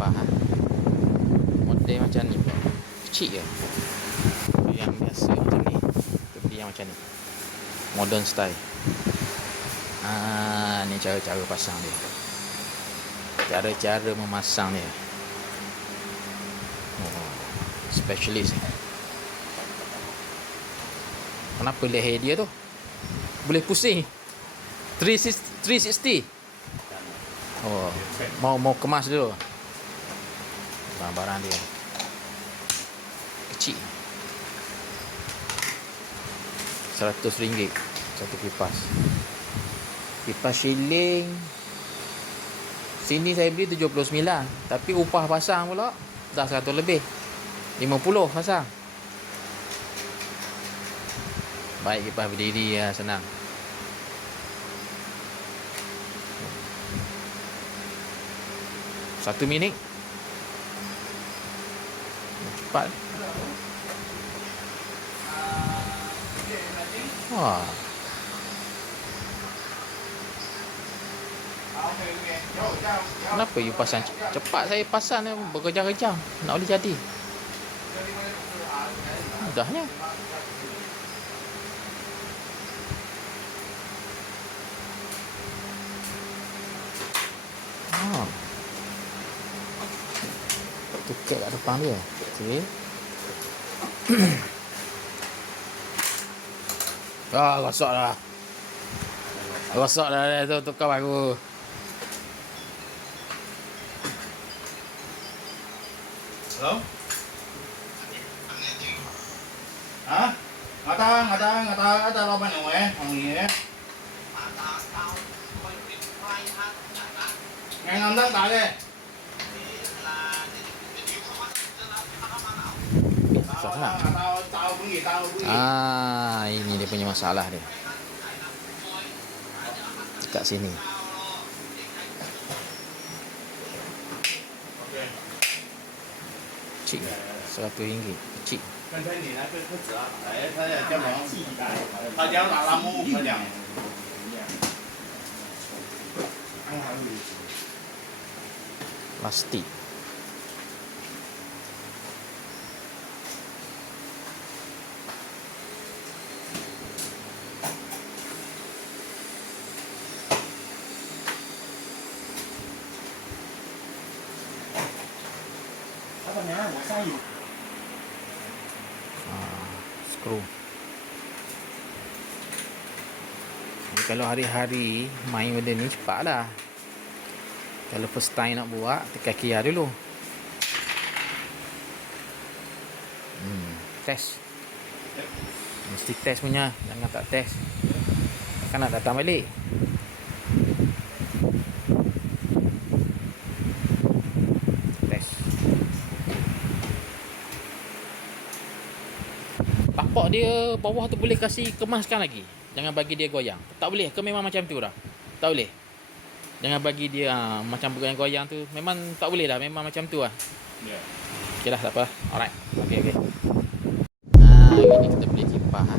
kipas model macam ni pula. Kecil ke? Yang biasa macam ni. Tapi yang macam ni, modern style. Ni cara-cara pasang dia. Cara-cara memasang dia. Specialist. Kenapa leher dia tu boleh pusing 360? Mau kemas dulu barang-barang dia. Kecil. RM100 satu kipas. Kipas shilling sini saya beli 79, tapi upah pasang pula dah 100 lebih. 50 pasang. Baik kipas berdiri ya, senang. Satu minit cepat. Wah. Kenapa you pasang cepat? Saya pasang berkejam-kejam nak boleh jadi. Mudahnya. Tukar kat depan dia. Okey. Rosak dah. Rosak dah dia tu, tukar baru. Hello? Hả? Ngata lo bên ngoài phòng gì á? Ngày năm tháng tại đi. Salah. Tao pergi. Ini dia punya masalah dia. Dekat sini. Kecil. RM100. Kecil. 跟着你来不止啊，他要叫两他叫拿拉木他讲。Plastik. Skru. Jadi kalau hari-hari main benda ni cepat lah. Kalau first time nak buat, tekan kia dulu. Test. Mesti test punya. Jangan tak test, kan nak datang balik. Test. Tapak dia bawah tu boleh kasih kemaskan lagi. Jangan bagi dia goyang. Tak boleh ke memang macam tu dah? Tak boleh. Jangan bagi dia macam bergoyang-goyang tu. Memang tak boleh dah. Memang macam tu lah. Yeah. Okey lah, tak apa. Alright. Okey. Ini kita beli kipas.